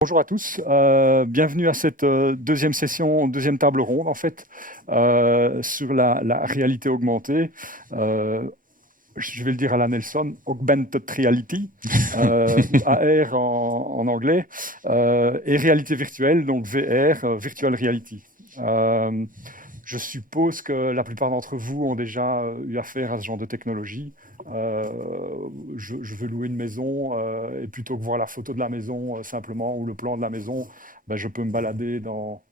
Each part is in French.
Bonjour à tous, bienvenue à cette deuxième session, deuxième table ronde en fait, sur la réalité augmentée. Euh, je vais le dire à la Nelson, Augmented Reality, ou AR en anglais, et réalité virtuelle, donc VR, Virtual Reality. Euh, je suppose que la plupart d'entre vous ont déjà eu affaire à ce genre de technologie. Euh, je veux louer une maison et plutôt que voir la photo de la maison simplement ou le plan de la maison, ben, je peux me balader dans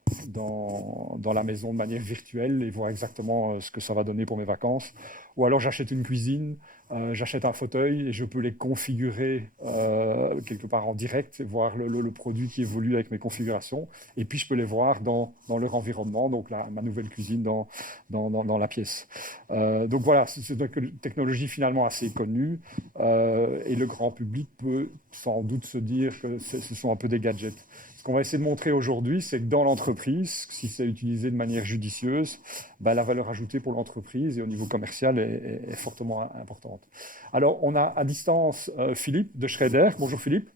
la maison de manière virtuelle et voir exactement ce que ça va donner pour mes vacances. Ou alors j'achète une cuisine, j'achète un fauteuil et je peux les configurer quelque part en direct, voir le produit qui évolue avec mes configurations. Et puis je peux les voir dans leur environnement, donc ma nouvelle cuisine dans la pièce. Donc voilà, c'est une technologie finalement assez connue et le grand public peut sans doute se dire que ce sont un peu des gadgets. Ce qu'on va essayer de montrer aujourd'hui, c'est que dans l'entreprise, si c'est utilisé de manière judicieuse, ben, la valeur ajoutée pour l'entreprise et au niveau commercial est fortement importante. Alors, on a à distance Philippe de Schrader. Bonjour Philippe.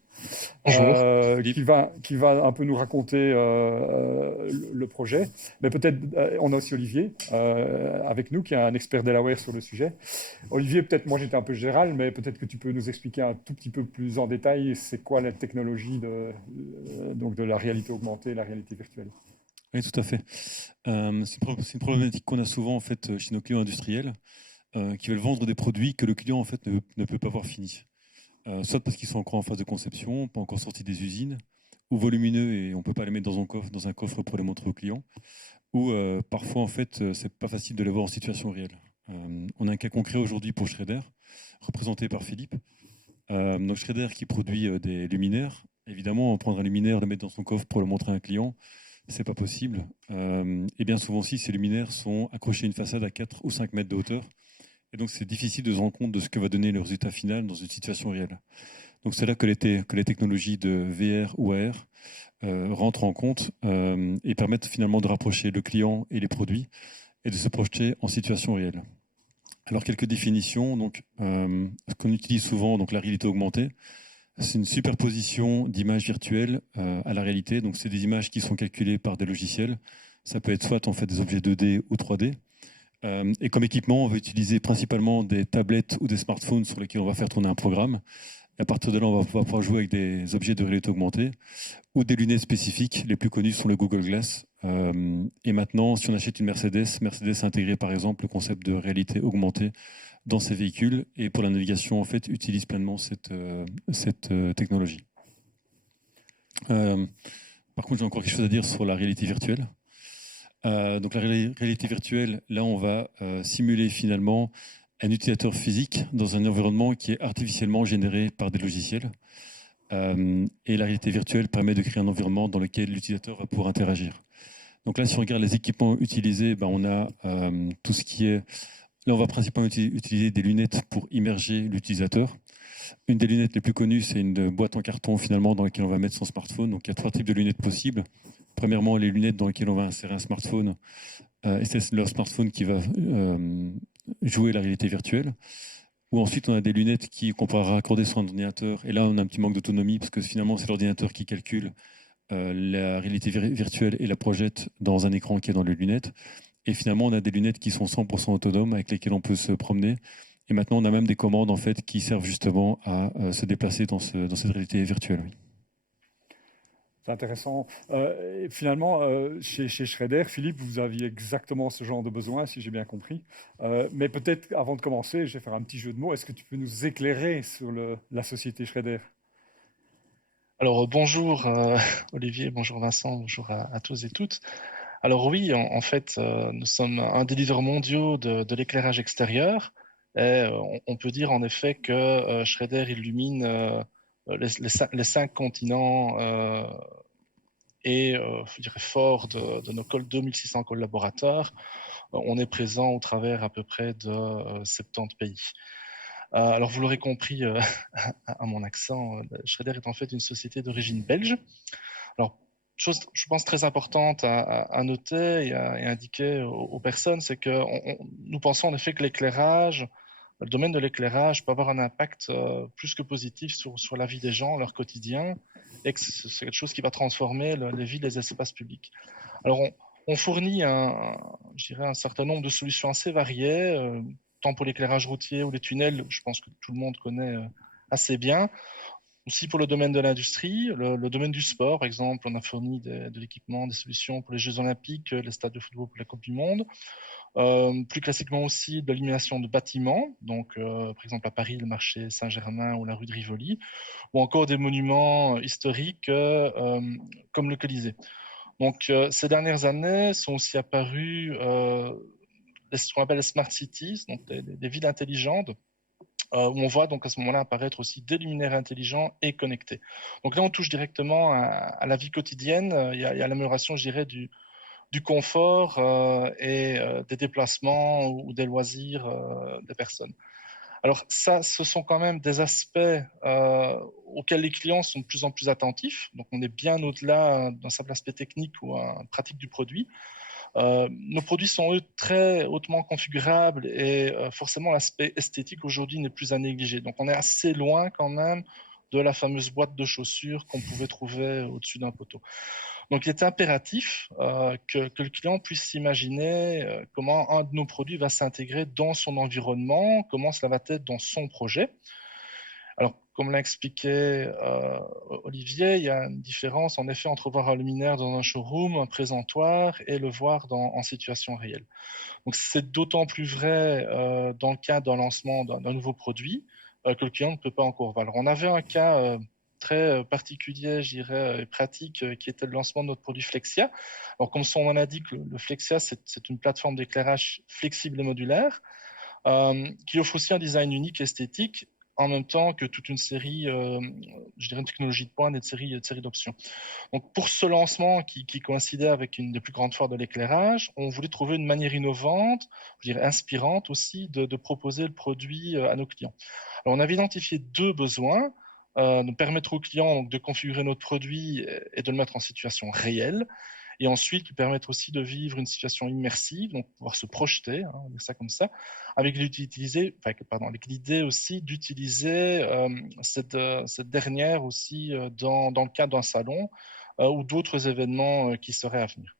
Bonjour, Philippe. Qui va un peu nous raconter le projet. Mais peut-être, on a aussi Olivier avec nous, qui est un expert Delaware sur le sujet. Olivier, peut-être, moi j'étais un peu général, mais peut-être que tu peux nous expliquer un tout petit peu plus en détail c'est quoi la technologie donc de la réalité augmentée et la réalité virtuelle. Oui, tout à fait. C'est une problématique qu'on a souvent en fait chez nos clients industriels qui veulent vendre des produits que le client en fait ne peut pas voir finis. Soit parce qu'ils sont encore en phase de conception, pas encore sortis des usines, ou volumineux et on ne peut pas les mettre dans un coffre pour les montrer au client, ou parfois en fait c'est pas facile de les voir en situation réelle. On a un cas concret aujourd'hui pour Schrader, représenté par Philippe. Donc Schrader qui produit des luminaires. Évidemment, prendre un luminaire, le mettre dans son coffre pour le montrer à un client, c'est pas possible. Et bien souvent aussi, ces luminaires sont accrochés à une façade à 4 ou 5 mètres de hauteur. Et donc, c'est difficile de se rendre compte de ce que va donner le résultat final dans une situation réelle. Donc, c'est là que les technologies de VR ou AR rentrent en compte et permettent finalement de rapprocher le client et les produits et de se projeter en situation réelle. Alors, quelques définitions. Donc, ce qu'on utilise souvent, donc la réalité augmentée, c'est une superposition d'images virtuelles à la réalité. Donc, c'est des images qui sont calculées par des logiciels. Ça peut être soit on fait des objets 2D ou 3D. Et comme équipement, on va utiliser principalement des tablettes ou des smartphones sur lesquels on va faire tourner un programme. Et à partir de là, on va pouvoir jouer avec des objets de réalité augmentée ou des lunettes spécifiques. Les plus connues sont le Google Glass. Et maintenant, si on achète une Mercedes, Mercedes a intégré par exemple le concept de réalité augmentée dans ses véhicules et pour la navigation, en fait, utilise pleinement cette technologie. Euh, Par contre, j'ai encore quelque chose à dire sur la réalité virtuelle. Donc la réalité virtuelle, là, on va simuler finalement un utilisateur physique dans un environnement qui est artificiellement généré par des logiciels. Et la réalité virtuelle permet de créer un environnement dans lequel l'utilisateur va pouvoir interagir. Donc là, si on regarde les équipements utilisés, ben, on a tout ce qui est... Là, on va principalement utiliser des lunettes pour immerger l'utilisateur. Une des lunettes les plus connues, c'est une boîte en carton finalement dans laquelle on va mettre son smartphone. Donc il y a trois types de lunettes possibles. Premièrement, les lunettes dans lesquelles on va insérer un smartphone. Et c'est leur smartphone qui va jouer la réalité virtuelle. Ou ensuite, on a des lunettes qu'on pourra raccorder sur un ordinateur. Et là, on a un petit manque d'autonomie parce que finalement, c'est l'ordinateur qui calcule la réalité virtuelle et la projette dans un écran qui est dans les lunettes. Et finalement, on a des lunettes qui sont 100% autonomes avec lesquelles on peut se promener. Et maintenant, on a même des commandes en fait qui servent justement à se déplacer dans cette réalité virtuelle. Oui. C'est intéressant. Et finalement, chez Schrader, Philippe, vous aviez exactement ce genre de besoin, si j'ai bien compris. Mais peut-être, avant de commencer, je vais faire un petit jeu de mots. Est-ce que tu peux nous éclairer sur la société Schrader? Alors bonjour Olivier, bonjour Vincent, bonjour à tous et toutes. Alors oui, en fait, nous sommes un des leaders mondiaux de l'éclairage extérieur. Et, on peut dire en effet que Schrader illumine les cinq continents et je dirais fort de nos 2600 collaborateurs. On est présent au travers à peu près de 70 pays. Alors, vous l'aurez compris à mon accent, Schrader est en fait une société d'origine belge. Alors, chose, je pense, très importante à noter et à indiquer aux personnes, c'est que nous pensons en effet que l'éclairage, le domaine de l'éclairage peut avoir un impact plus que positif sur la vie des gens, leur quotidien, et que c'est quelque chose qui va transformer les villes, les espaces publics. Alors, on fournit je dirais un certain nombre de solutions assez variées, tant pour l'éclairage routier ou les tunnels, je pense que tout le monde connaît assez bien. Aussi pour le domaine de l'industrie, le domaine du sport, par exemple, on a fourni de l'équipement, des solutions pour les Jeux Olympiques, les stades de football pour la Coupe du Monde. Plus classiquement aussi de l'illumination de bâtiments, donc par exemple à Paris, le marché Saint-Germain ou la rue de Rivoli, ou encore des monuments historiques comme le Colisée. Donc ces dernières années sont aussi apparus ce qu'on appelle les smart cities, donc des villes intelligentes, où on voit donc à ce moment-là apparaître aussi des luminaires intelligents et connectés. Donc là, on touche directement à la vie quotidienne. Il y a l'amélioration, je dirais, du confort et des déplacements ou des loisirs des personnes. Alors ça, ce sont quand même des aspects auxquels les clients sont de plus en plus attentifs. Donc on est bien au-delà d'un simple aspect technique ou pratique du produit. Nos produits sont eux très hautement configurables et forcément l'aspect esthétique aujourd'hui n'est plus à négliger. Donc on est assez loin quand même de la fameuse boîte de chaussures qu'on pouvait trouver au-dessus d'un poteau. Donc il est impératif que le client puisse s'imaginer comment un de nos produits va s'intégrer dans son environnement, comment cela va être dans son projet. Alors, comme l'a expliqué Olivier, il y a une différence en effet entre voir un luminaire dans un showroom, un présentoir, et le voir en situation réelle. Donc, c'est d'autant plus vrai dans le cas d'un lancement d'un nouveau produit que le client ne peut pas encore voir. Alors, on avait un cas très particulier, je dirais, et pratique, qui était le lancement de notre produit Flexia. Alors, comme son nom l'indique, le Flexia, c'est une plateforme d'éclairage flexible et modulaire qui offre aussi un design unique et esthétique en même temps que toute une série, je dirais une technologie de pointe et de série d'options. Donc pour ce lancement qui coïncidait avec une des plus grandes foires de l'éclairage, on voulait trouver une manière innovante, je dirais inspirante aussi, de proposer le produit à nos clients. Alors on avait identifié deux besoins, de permettre aux clients donc, de configurer notre produit et de le mettre en situation réelle, et ensuite lui permettre aussi de vivre une situation immersive, donc pouvoir se projeter, on va dire ça comme ça, avec l'idée aussi d'utiliser cette dernière aussi dans le cadre d'un salon ou d'autres événements qui seraient à venir.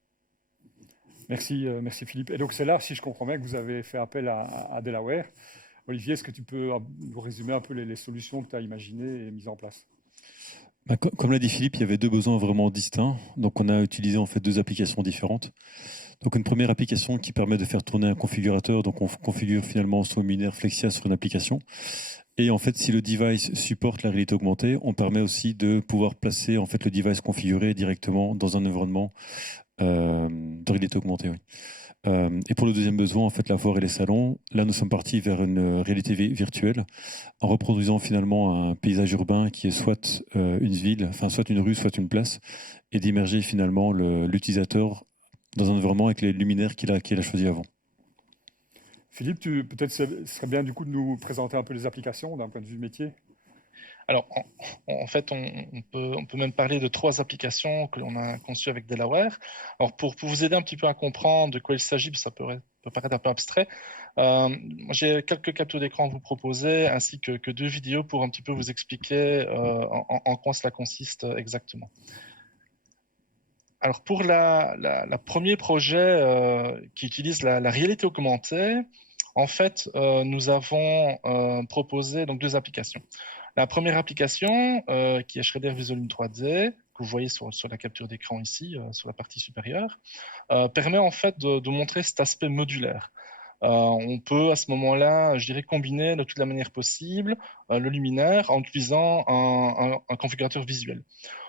Merci, merci Philippe. Et donc c'est là, si je comprends bien, que vous avez fait appel à Delaware. Olivier, est-ce que tu peux nous résumer un peu les solutions que tu as imaginées et mises en place? Comme l'a dit Philippe, il y avait deux besoins vraiment distincts. Donc on a utilisé en fait deux applications différentes. Donc une première application qui permet de faire tourner un configurateur. Donc on configure finalement son luminaire Flexia sur une application. Et en fait, si le device supporte la réalité augmentée, on permet aussi de pouvoir placer en fait le device configuré directement dans un environnement de réalité augmentée. Oui. Et pour le deuxième besoin, en fait, la foire et les salons, là, nous sommes partis vers une réalité virtuelle en reproduisant finalement un paysage urbain qui est soit une ville, enfin soit une rue, soit une place, et d'immerger finalement l'utilisateur dans un environnement avec les luminaires qu'il a choisi avant. Philippe, peut-être ce serait bien du coup de nous présenter un peu les applications d'un point de vue métier. Alors, en fait, on peut même parler de trois applications que l'on a conçues avec Delaware. Alors, pour vous aider un petit peu à comprendre de quoi il s'agit, ça peut paraître un peu abstrait, j'ai quelques captures d'écran à vous proposer, ainsi que deux vidéos pour un petit peu vous expliquer en quoi cela consiste exactement. Alors, pour la premier projet qui utilise la réalité augmentée, en fait, nous avons proposé donc deux applications. La première application, qui est Schrader Visualim 3D, que vous voyez sur la capture d'écran ici, sur la partie supérieure, permet en fait de montrer cet aspect modulaire. On peut à ce moment-là, je dirais, combiner de toute la manière possible le luminaire en utilisant un configurateur visuel.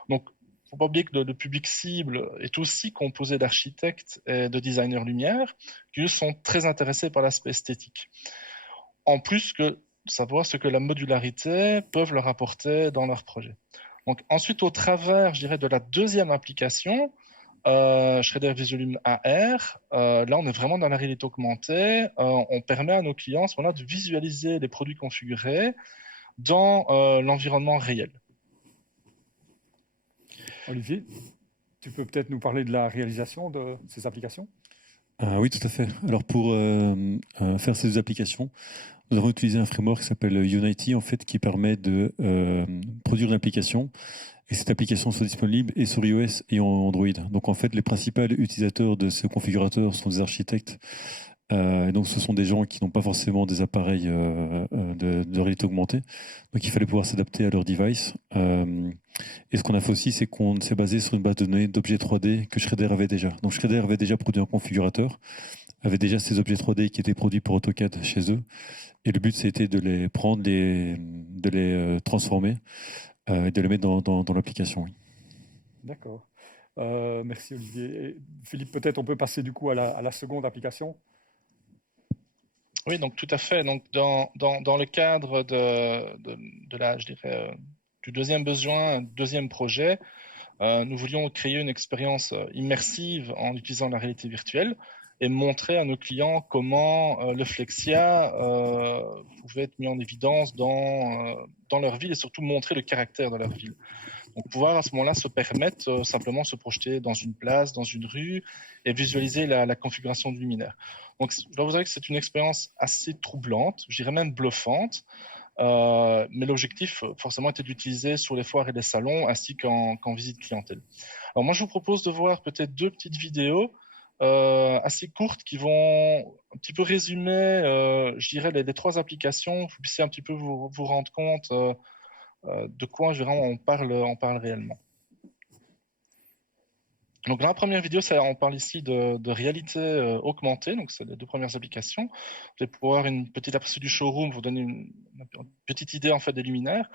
Donc, faut pas oublier que le public cible est aussi composé d'architectes et de designers lumière qui eux sont très intéressés par l'aspect esthétique. En plus que savoir ce que la modularité peuvent leur apporter dans leur projet. Donc ensuite, au travers, je dirais, de la deuxième application, Schrader Visualim AR, là on est vraiment dans la réalité augmentée. On permet à nos clients à ce moment-là de visualiser les produits configurés dans l'environnement réel. Olivier, tu peux peut-être nous parler de la réalisation de ces applications? Oui, tout à fait. Alors pour faire ces deux applications, nous avons utilisé un framework qui s'appelle Unity, en fait, qui permet de produire une application et cette application soit disponible et sur iOS et en Android. Donc en fait, les principaux utilisateurs de ce configurateur sont des architectes. Et donc ce sont des gens qui n'ont pas forcément des appareils de réalité augmentée. Donc il fallait pouvoir s'adapter à leur device. Et ce qu'on a fait aussi, c'est qu'on s'est basé sur une base de données d'objets 3D que Shredder avait déjà. Donc Shredder avait déjà produit un configurateur, avait déjà ces objets 3D qui étaient produits pour AutoCAD chez eux. Et le but, c'était de les prendre, de les transformer et de les mettre dans l'application. Oui. D'accord. Merci Olivier. Et Philippe, peut-être on peut passer du coup à la seconde application. Oui, donc tout à fait. Donc dans le cadre de la, je dirais, du deuxième besoin, deuxième projet, nous voulions créer une expérience immersive en utilisant la réalité virtuelle et montrer à nos clients comment le Flexia pouvait être mis en évidence dans leur ville et surtout montrer le caractère de leur ville. Donc pouvoir à ce moment-là se permettre simplement se projeter dans une place, dans une rue et visualiser la configuration du luminaire. Donc je dois vous avouer que c'est une expérience assez troublante, je dirais même bluffante. Mais l'objectif, forcément, était d'utiliser sur les foires et les salons, ainsi qu'en visite clientèle. Alors moi, je vous propose de voir peut-être deux petites vidéos assez courtes qui vont un petit peu résumer, je dirais, les trois applications, que vous puissiez un petit peu vous rendre compte de quoi on parle réellement. Donc dans la première vidéo, on parle ici de réalité augmentée, donc c'est les deux premières applications. Vous allez pouvoir avoir une petite aperçu du showroom, vous donner une petite idée en fait des luminaires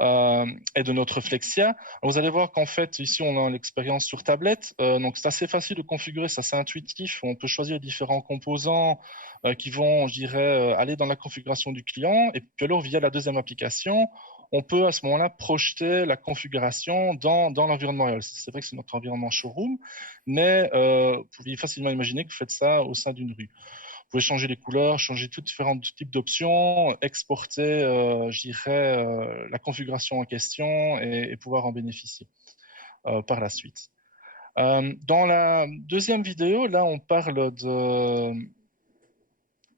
et de notre Flexia. Alors, vous allez voir qu'en fait ici on a l'expérience sur tablette, donc c'est assez facile de configurer, c'est assez intuitif. On peut choisir les différents composants qui vont, je dirais, aller dans la configuration du client, et puis alors via la deuxième application, on peut à ce moment-là projeter la configuration dans l'environnement réel. C'est vrai que c'est notre environnement showroom, mais vous pouvez facilement imaginer que vous faites ça au sein d'une rue. Vous pouvez changer les couleurs, changer tous différents types d'options, exporter, je dirais, la configuration en question et pouvoir en bénéficier par la suite. Dans la deuxième vidéo, là, on parle de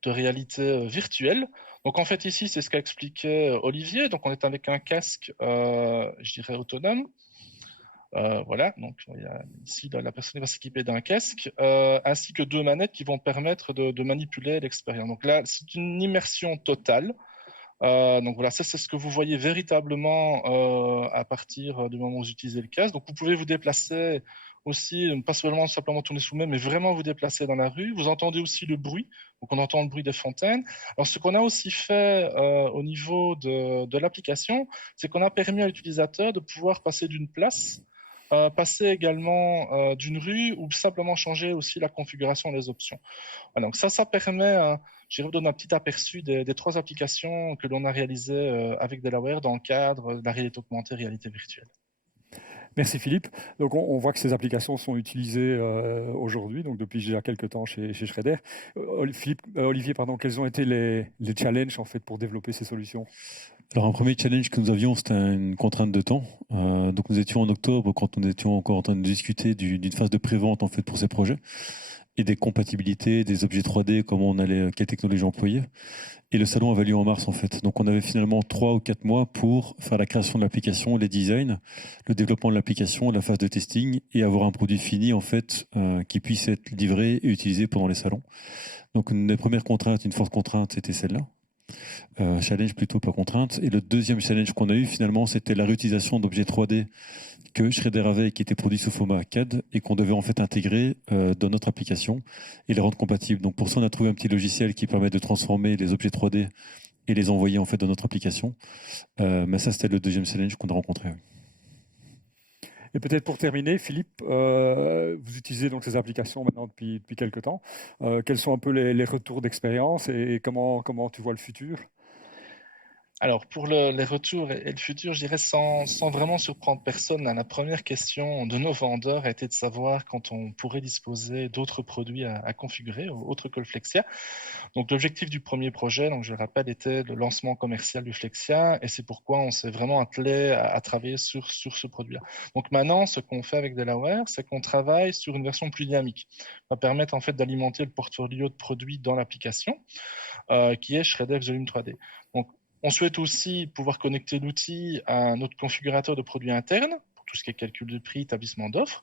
réalité virtuelle. Donc en fait ici, c'est ce qu'a expliqué Olivier. Donc on est avec un casque, je dirais, autonome. Voilà, donc ici la personne va s'équiper d'un casque, ainsi que deux manettes qui vont permettre de manipuler l'expérience. Donc là, c'est une immersion totale. Donc voilà, ça c'est ce que vous voyez véritablement à partir du moment où vous utilisez le casque. Donc vous pouvez vous déplacer aussi, pas seulement simplement tourner sous le mais vraiment vous déplacer dans la rue. Vous entendez aussi le bruit, donc on entend le bruit des fontaines. Alors ce qu'on a aussi fait au niveau de l'application, c'est qu'on a permis à l'utilisateur de pouvoir passer d'une place, passer également d'une rue ou simplement changer aussi la configuration et les options. Voilà, donc ça permet, je vais vous donner un petit aperçu des trois applications que l'on a réalisées avec Delaware dans le cadre de la réalité augmentée, réalité virtuelle. Merci Philippe. Donc on voit que ces applications sont utilisées aujourd'hui, donc depuis déjà quelques temps chez Schrader. Olivier, pardon, quels ont été les challenges en fait pour développer ces solutions? Alors un premier challenge que nous avions, c'était une contrainte de temps. Donc nous étions en octobre quand nous étions encore en train de discuter d'une phase de prévente en fait pour ces projets et des compatibilités, des objets 3D, comment on allait, quelle technologie employer. Et le salon avait lieu en mars en fait. Donc on avait finalement 3 ou 4 mois pour faire la création de l'application, les designs, le développement de l'application, la phase de testing et avoir un produit fini en fait qui puisse être livré et utilisé pendant les salons. Donc une des premières contraintes, une forte contrainte, c'était celle-là. Challenge plutôt, pas contrainte. Et le deuxième challenge qu'on a eu finalement, c'était la réutilisation d'objets 3D que Shredder avait, qui étaient produits sous format CAD et qu'on devait en fait intégrer dans notre application et les rendre compatibles. Donc pour ça, on a trouvé un petit logiciel qui permet de transformer les objets 3D et les envoyer en fait dans notre application. Mais ça, c'était le deuxième challenge qu'on a rencontré. Et peut-être pour terminer, Philippe, vous utilisez donc ces applications maintenant depuis quelques temps. Quels sont un peu les retours d'expérience et comment tu vois le futur? Alors, pour les retours et le futur, je dirais sans vraiment surprendre personne, hein, la première question de nos vendeurs a été de savoir quand on pourrait disposer d'autres produits à configurer, autres que le Flexia. Donc, l'objectif du premier projet, donc je le rappelle, était le lancement commercial du Flexia, et c'est pourquoi on s'est vraiment attelé à travailler sur ce produit-là. Donc maintenant, ce qu'on fait avec Delaware, c'est qu'on travaille sur une version plus dynamique. Ça va permettre en fait d'alimenter le portfolio de produits dans l'application, qui est Shredder Volume 3D. Donc, on souhaite aussi pouvoir connecter l'outil à notre configurateur de produits interne, pour tout ce qui est calcul de prix, établissement d'offres,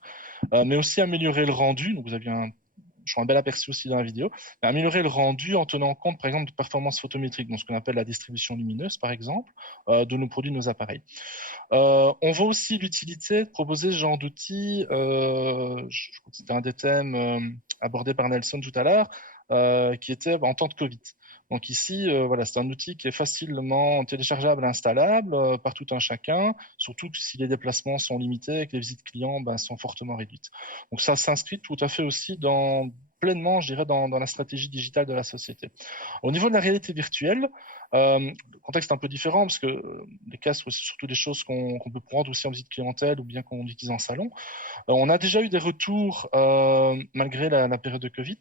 mais aussi améliorer le rendu. Donc, vous aviez un bel aperçu aussi dans la vidéo, améliorer le rendu en tenant compte, par exemple, de performances photométriques, donc ce qu'on appelle la distribution lumineuse, par exemple, de nos produits, de nos appareils. On voit aussi l'utilité de proposer ce genre d'outils, je crois que c'était un des thèmes abordés par Nelson tout à l'heure, qui était en temps de Covid. Donc ici, voilà, c'est un outil qui est facilement téléchargeable, installable par tout un chacun, surtout que si les déplacements sont limités et que les visites clients sont fortement réduites. Donc ça s'inscrit tout à fait aussi pleinement, je dirais, dans la stratégie digitale de la société. Au niveau de la réalité virtuelle, le contexte est un peu différent parce que les casques, c'est surtout des choses qu'on peut prendre aussi en visite clientèle ou bien qu'on utilise en salon. On a déjà eu des retours, malgré la période de Covid,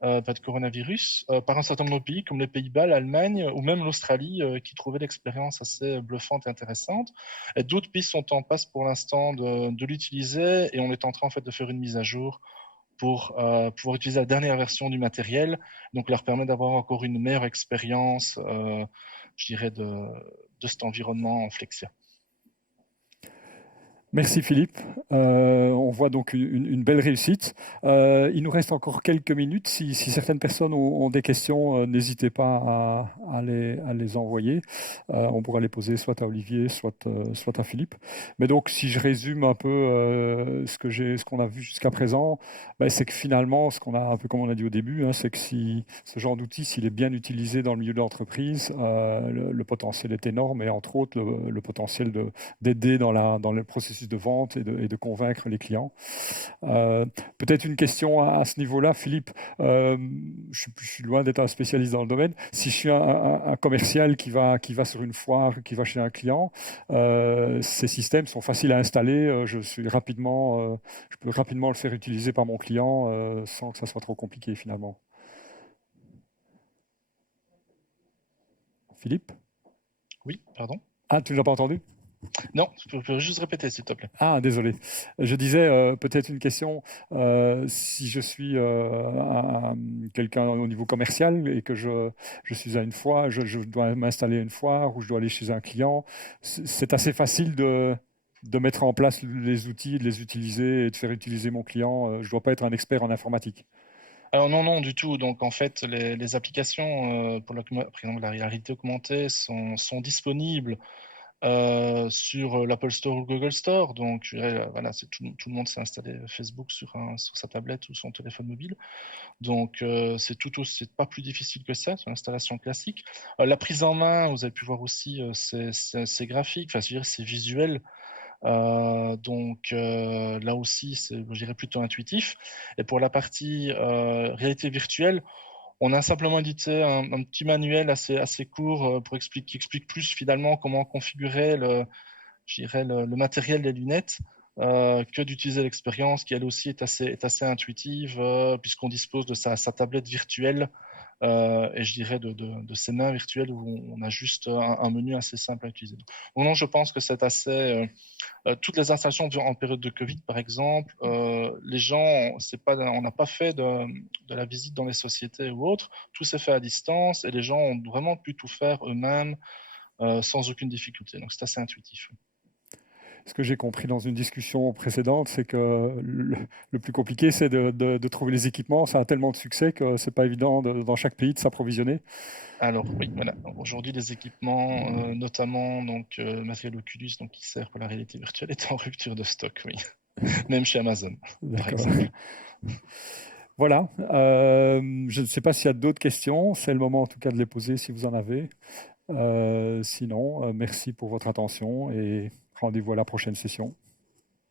pas de coronavirus, par un certain nombre de pays comme les Pays-Bas, l'Allemagne ou même l'Australie, qui trouvaient l'expérience assez bluffante et intéressante. Et d'autres pays sont en passe pour l'instant de l'utiliser, et on est en train en fait de faire une mise à jour pour pouvoir utiliser la dernière version du matériel, donc leur permet d'avoir encore une meilleure expérience, je dirais, de cet environnement Flexia. Merci Philippe. On voit donc une belle réussite. Il nous reste encore quelques minutes. Si certaines personnes ont des questions, n'hésitez pas à les envoyer. On pourra les poser soit à Olivier, soit à Philippe. Mais donc, si je résume un peu ce qu'on a vu jusqu'à présent, c'est que finalement, ce qu'on a un peu comme on a dit au début, c'est que si ce genre d'outil, s'il est bien utilisé dans le milieu de l'entreprise, le potentiel est énorme, et entre autres le potentiel d'aider dans le processus de vente et de convaincre les clients. Peut-être une question à ce niveau-là, Philippe. Je suis loin d'être un spécialiste dans le domaine. Si je suis un commercial qui va sur une foire, qui va chez un client, ces systèmes sont faciles à installer. Je peux rapidement le faire utiliser par mon client sans que ça soit trop compliqué finalement. Philippe? Oui, pardon? Ah, tu ne l'as pas entendu? Non, tu peux juste répéter, s'il te plaît. Ah, désolé. Je disais peut-être une question. Si je suis quelqu'un au niveau commercial et que je suis à une foire, je dois m'installer à une foire ou je dois aller chez un client, c'est assez facile de mettre en place les outils, de les utiliser et de faire utiliser mon client. Je ne dois pas être un expert en informatique. Alors non, du tout. Donc en fait, les applications pour par exemple la réalité augmentée sont disponibles sur l'Apple Store ou Google Store. Donc je dirais, voilà, tout le monde s'est installé Facebook sur sa tablette ou son téléphone mobile. Donc c'est pas plus difficile que ça, c'est une installation classique. La prise en main, vous avez pu voir aussi, c'est graphique, enfin je dirais c'est visuel. Donc là aussi, je dirais plutôt intuitif. Et pour la partie réalité virtuelle, on a simplement édité un petit manuel assez court qui explique plus finalement comment configurer je dirais le matériel des lunettes, que d'utiliser l'expérience qui elle aussi est assez intuitive, puisqu'on dispose de sa tablette virtuelle, et je dirais de ces mains virtuelles où on a juste un menu assez simple à utiliser. Donc non, je pense que c'est assez... toutes les installations en période de Covid, par exemple, les gens, on n'a pas fait de la visite dans les sociétés ou autres, tout s'est fait à distance et les gens ont vraiment pu tout faire eux-mêmes sans aucune difficulté. Donc c'est assez intuitif. Ce que j'ai compris dans une discussion précédente, c'est que le plus compliqué, c'est de trouver les équipements. Ça a tellement de succès que c'est pas évident dans chaque pays de s'approvisionner. Alors oui, voilà. Aujourd'hui, les équipements, notamment donc matériel Oculus, donc qui sert pour la réalité virtuelle, est en rupture de stock, oui. Même chez Amazon, par D'accord. exemple. Voilà. Je ne sais pas s'il y a d'autres questions. C'est le moment en tout cas de les poser si vous en avez. Sinon, merci pour votre attention et rendez-vous à la prochaine session.